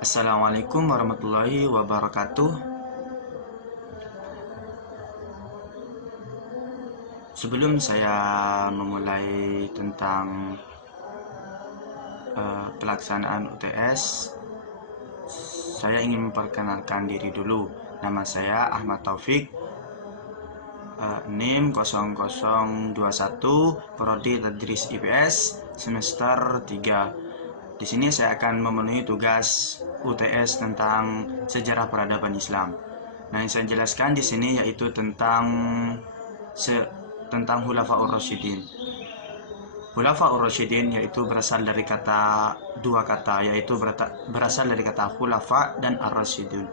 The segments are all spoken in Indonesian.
Assalamualaikum warahmatullahi wabarakatuh. Sebelum saya memulai tentang pelaksanaan UTS, saya ingin memperkenalkan diri dulu. Nama saya Ahmad Taufik, NIM 0021, Prodi Tadris IPS, semester 3. Di sini saya akan memenuhi tugas UTS tentang sejarah peradaban Islam. Nah, yang saya jelaskan di sini yaitu tentang Khulafaur Rasyidin. Khulafaur Rasyidin yaitu berasal dari dua kata, yaitu berasal dari kata khulafa dan ar-rasyidun,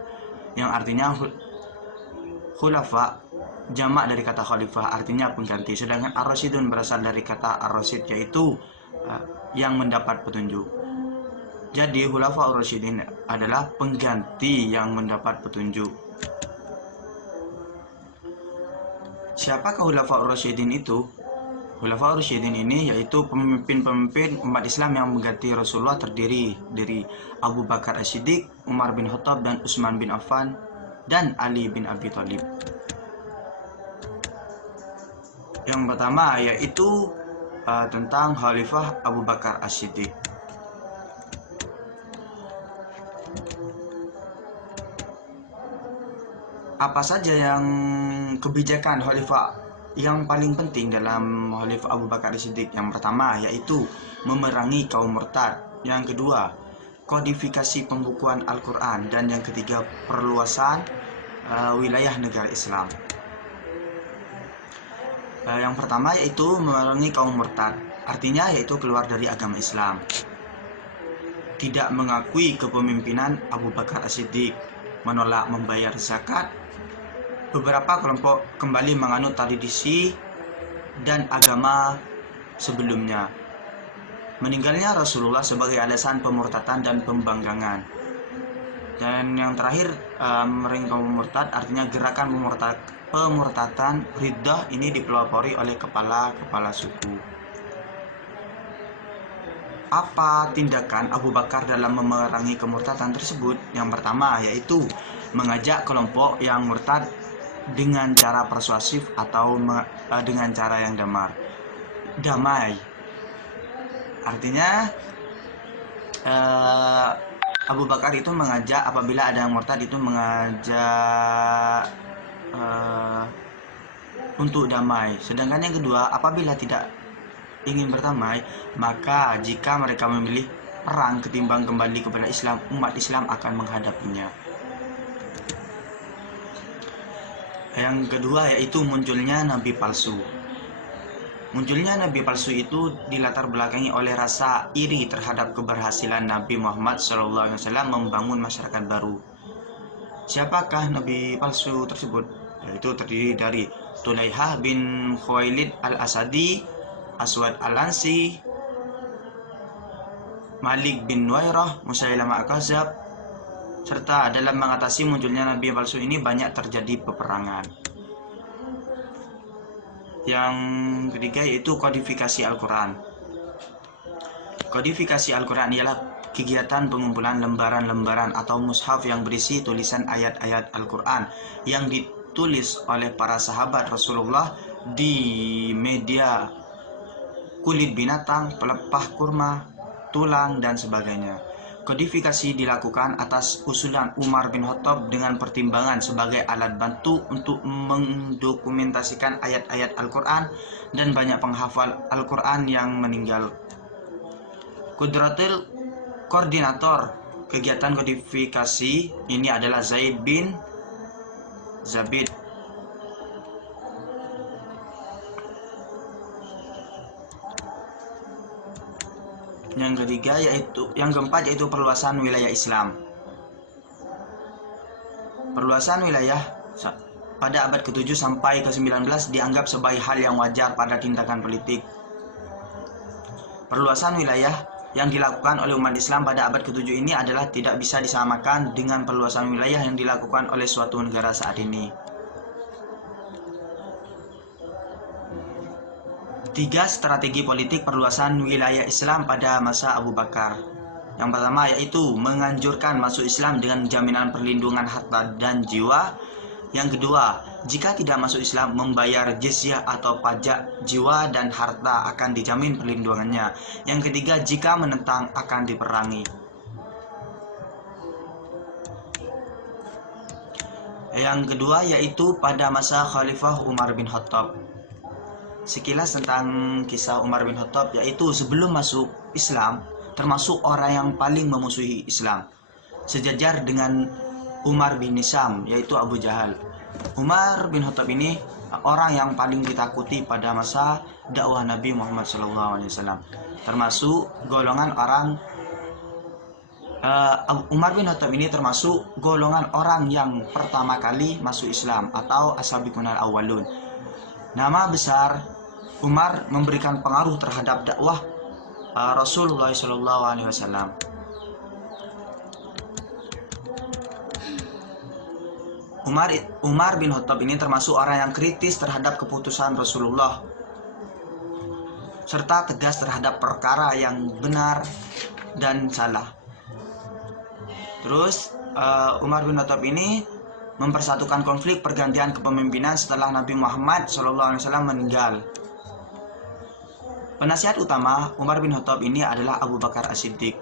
yang artinya khulafa jamak dari kata khalifah, artinya pengganti, sedangkan ar-rasyidun berasal dari kata ar-rasyid, yaitu yang mendapat petunjuk. Jadi Khulafaur Rasyidin adalah pengganti yang mendapat petunjuk. Siapakah Khulafaur Rasyidin itu? Khulafaur Rasyidin ini yaitu pemimpin-pemimpin umat Islam yang mengganti Rasulullah, terdiri dari Abu Bakar As-Siddiq, Umar bin Khattab, dan Utsman bin Affan, dan Ali bin Abi Thalib. Yang pertama yaitu tentang Khalifah Abu Bakar As-Siddiq. Apa saja yang kebijakan Khalifah yang paling penting dalam Khalifah Abu Bakar As-Siddiq? Yang pertama yaitu memerangi kaum murtad, yang kedua kodifikasi pembukuan Al-Quran, dan yang ketiga perluasan wilayah negara Islam. Yang pertama yaitu memerangi kaum murtad, artinya yaitu keluar dari agama Islam, tidak mengakui kepemimpinan Abu Bakar As-Siddiq, menolak membayar zakat. Beberapa kelompok kembali menganut tradisi dan agama sebelumnya. Meninggalnya Rasulullah sebagai alasan pemurtatan dan pembanggangan. Dan yang terakhir, memerangi kaum murtad, artinya gerakan pemurtatan riddah ini dipelopori oleh kepala suku. Apa tindakan Abu Bakar dalam memerangi kemurtadan tersebut? Yang pertama yaitu mengajak kelompok yang murtad dengan cara persuasif atau dengan cara yang damai. Artinya Abu Bakar itu mengajak, apabila ada yang murtad itu mengajak untuk damai. Sedangkan yang kedua, apabila tidak ingin berdamai, maka jika mereka memilih perang ketimbang kembali kepada Islam, umat Islam akan menghadapinya. Yang kedua yaitu munculnya nabi palsu. Munculnya nabi palsu itu dilatar belakangi oleh rasa iri terhadap keberhasilan Nabi Muhammad SAW membangun masyarakat baru. Siapakah nabi palsu tersebut? Yaitu terdiri dari Tulaihah bin Khuwailid al-Asadi, Aswad al-Ansi, Malik bin Nuwairah, Musailamah al-Kadzab. Serta dalam mengatasi munculnya nabi palsu ini banyak terjadi peperangan. Yang ketiga yaitu kodifikasi Al-Quran. Kodifikasi Al-Quran ialah kegiatan pengumpulan lembaran-lembaran atau mushaf yang berisi tulisan ayat-ayat Al-Quran yang ditulis oleh para sahabat Rasulullah di media kulit binatang, pelepah kurma, tulang, dan sebagainya. Kodifikasi dilakukan atas usulan Umar bin Khattab dengan pertimbangan sebagai alat bantu untuk mendokumentasikan ayat-ayat Al-Quran, dan banyak penghafal Al-Quran yang meninggal. Koordinator kegiatan kodifikasi ini adalah Zaid bin Zabid. Yang keempat yaitu perluasan wilayah Islam. Perluasan wilayah pada abad ke-7 sampai ke-19 dianggap sebagai hal yang wajar pada tindakan politik. Perluasan wilayah yang dilakukan oleh umat Islam pada abad ke-7 ini adalah tidak bisa disamakan dengan perluasan wilayah yang dilakukan oleh suatu negara saat ini. 3. Strategi politik perluasan wilayah Islam pada masa Abu Bakar. Yang pertama yaitu menganjurkan masuk Islam dengan jaminan perlindungan harta dan jiwa. Yang kedua, jika tidak masuk Islam, membayar jizyah atau pajak jiwa dan harta akan dijamin perlindungannya. Yang ketiga, jika menentang akan diperangi. Yang kedua yaitu pada masa Khalifah Umar bin Khattab. Sekilas tentang kisah Umar bin Khattab, yaitu sebelum masuk Islam termasuk orang yang paling memusuhi Islam, sejajar dengan Umar bin Hisam, yaitu Abu Jahal. Umar bin Khattab ini orang yang paling ditakuti pada masa dakwah Nabi Muhammad SAW, termasuk golongan orang Umar bin Khattab ini termasuk golongan orang yang pertama kali masuk Islam atau as-sabiqunal awwalun. Nama besar Umar memberikan pengaruh terhadap dakwah Rasulullah SAW. Umar bin Khattab ini termasuk orang yang kritis terhadap keputusan Rasulullah serta tegas terhadap perkara yang benar dan salah. Terus Umar bin Khattab ini mempersatukan konflik pergantian kepemimpinan setelah Nabi Muhammad SAW meninggal. Penasihat utama Umar bin Khattab ini adalah Abu Bakar As-Siddiq.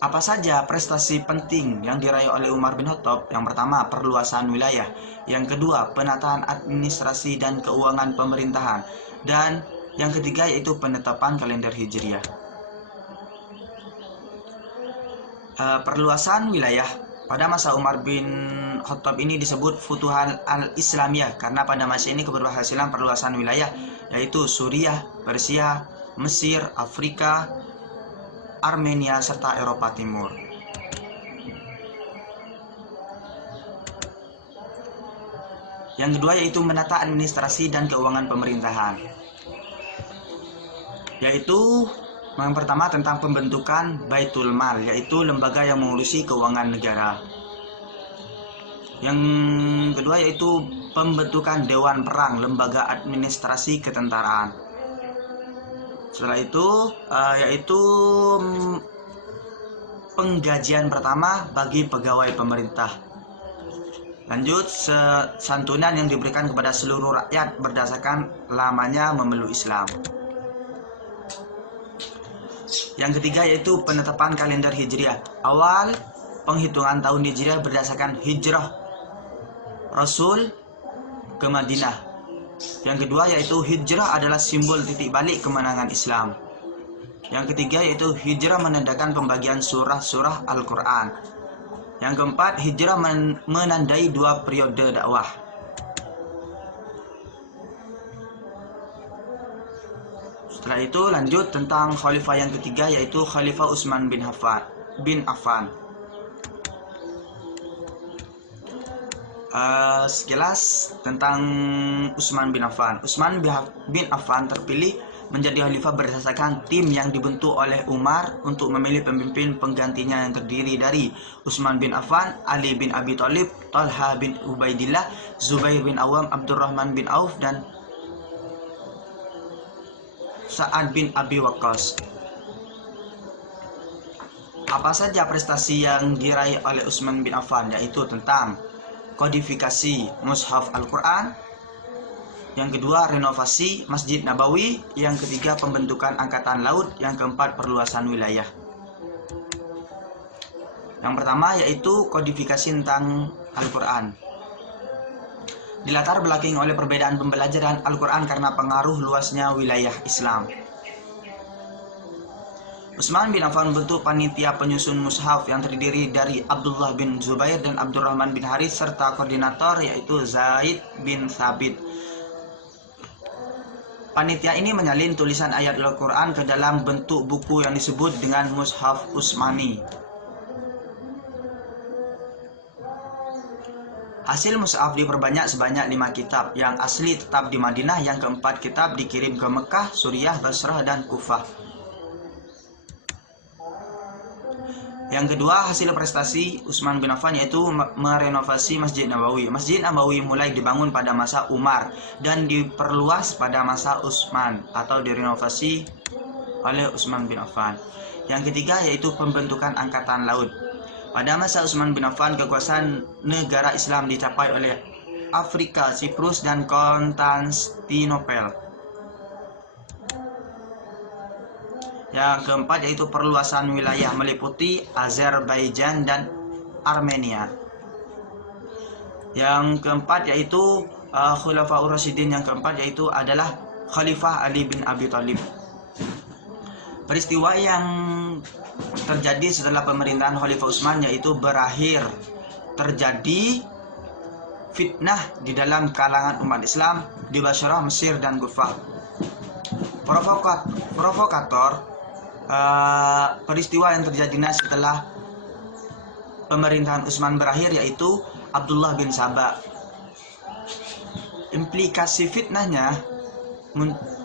Apa saja prestasi penting yang diraih oleh Umar bin Khattab? Yang pertama, perluasan wilayah. Yang kedua, penataan administrasi dan keuangan pemerintahan. Dan yang ketiga yaitu penetapan kalender Hijriah. Perluasan wilayah pada masa Umar bin Khattab ini disebut Futuhan al-Islamiyah karena pada masa ini keberhasilan perluasan wilayah yaitu Suriah, Persia, Mesir, Afrika, Armenia serta Eropa Timur. Yang kedua yaitu menata administrasi dan keuangan pemerintahan, yaitu yang pertama tentang pembentukan Baitul Mal, yaitu lembaga yang mengurusi keuangan negara. Yang kedua yaitu pembentukan Dewan Perang, lembaga administrasi ketentaraan. Setelah itu yaitu penggajian pertama bagi pegawai pemerintah. Lanjut, santunan yang diberikan kepada seluruh rakyat berdasarkan lamanya memeluk Islam. Yang ketiga yaitu penetapan kalender Hijriah. Awal penghitungan tahun Hijriah berdasarkan hijrah Rasul ke Madinah. Yang kedua yaitu hijrah adalah simbol titik balik kemenangan Islam. Yang ketiga yaitu hijrah menandakan pembagian surah-surah Al-Quran. Yang keempat, hijrah menandai 2 periode dakwah. Setelah itu lanjut tentang khalifah yang ketiga yaitu Khalifah Utsman bin Affan. Sekilas tentang Utsman bin Affan. Utsman bin Affan terpilih menjadi khalifah berdasarkan tim yang dibentuk oleh Umar untuk memilih pemimpin penggantinya yang terdiri dari Utsman bin Affan, Ali bin Abi Thalib, Talha bin Ubaidillah, Zubair bin Awam, Abdurrahman bin Auf, dan Sa'ad bin Abi Waqqas. Apa saja prestasi yang diraih oleh Utsman bin Affan? Yaitu tentang kodifikasi Mushaf Al-Quran. Yang kedua, renovasi Masjid Nabawi. Yang ketiga, pembentukan Angkatan Laut. Yang keempat, perluasan wilayah. Yang pertama yaitu kodifikasi tentang Al-Quran. Dilatar belakangi oleh perbedaan pembelajaran Al-Quran karena pengaruh luasnya wilayah Islam. Utsman bin Affan membentuk panitia penyusun mushaf yang terdiri dari Abdullah bin Zubair dan Abdurrahman bin Harith serta koordinator yaitu Zaid bin Thabit. Panitia ini menyalin tulisan ayat Al-Quran ke dalam bentuk buku yang disebut dengan Mushaf Utsmani. Hasil mushaf diperbanyak sebanyak 5 kitab. Yang asli tetap di Madinah, yang keempat kitab dikirim ke Mekah, Suriah, Basrah, dan Kufah. Yang kedua, hasil prestasi Utsman bin Affan yaitu merenovasi Masjid Nabawi. Masjid Nabawi mulai dibangun pada masa Umar dan diperluas pada masa Utsman atau direnovasi oleh Utsman bin Affan. Yang ketiga yaitu pembentukan angkatan laut. Pada masa Utsman bin Affan, kekuasaan negara Islam dicapai oleh Afrika, Siprus, dan Konstantinopel. Yang keempat yaitu perluasan wilayah meliputi Azerbaijan dan Armenia. Yang keempat yaitu Khulafaur Rasyidin. Yang keempat yaitu adalah Khalifah Ali bin Abi Thalib. Peristiwa yang terjadi setelah pemerintahan Khalifah Utsman yaitu berakhir terjadi fitnah di dalam kalangan umat Islam di Basrah, Mesir, dan Kufah. Provokator peristiwa yang terjadi setelah pemerintahan Utsman berakhir yaitu Abdullah bin Saba. Implikasi fitnahnya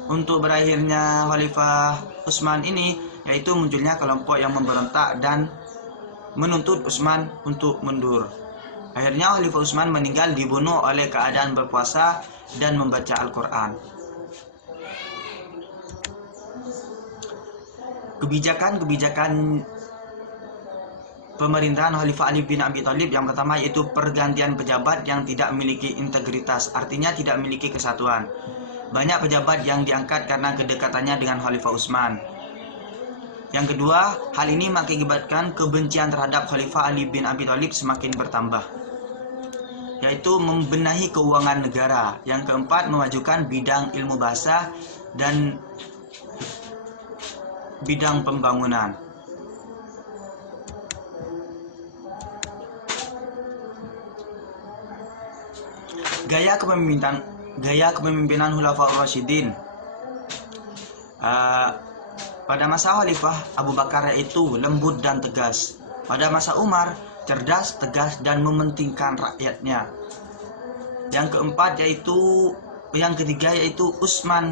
untuk berakhirnya Khalifah Utsman ini yaitu munculnya kelompok yang memberontak dan menuntut Utsman untuk mundur. Akhirnya Khalifah Utsman meninggal dibunuh oleh keadaan berpuasa dan membaca Al-Quran. Kebijakan pemerintahan Khalifah Ali bin Abi Thalib yang pertama yaitu pergantian pejabat yang tidak memiliki integritas, artinya tidak memiliki kesatuan. Banyak pejabat yang diangkat karena kedekatannya dengan Khalifah Utsman. Yang kedua, hal ini mengakibatkan kebencian terhadap Khalifah Ali bin Abi Thalib semakin bertambah, yaitu membenahi keuangan negara. Yang keempat, memajukan bidang ilmu bahasa dan bidang pembangunan. Gaya kepemimpinan Khulafaur Rasyidin. Pada masa Khalifah Abu Bakar yaitu lembut dan tegas. Pada masa Umar cerdas, tegas, dan mementingkan rakyatnya. Yang ketiga yaitu Utsman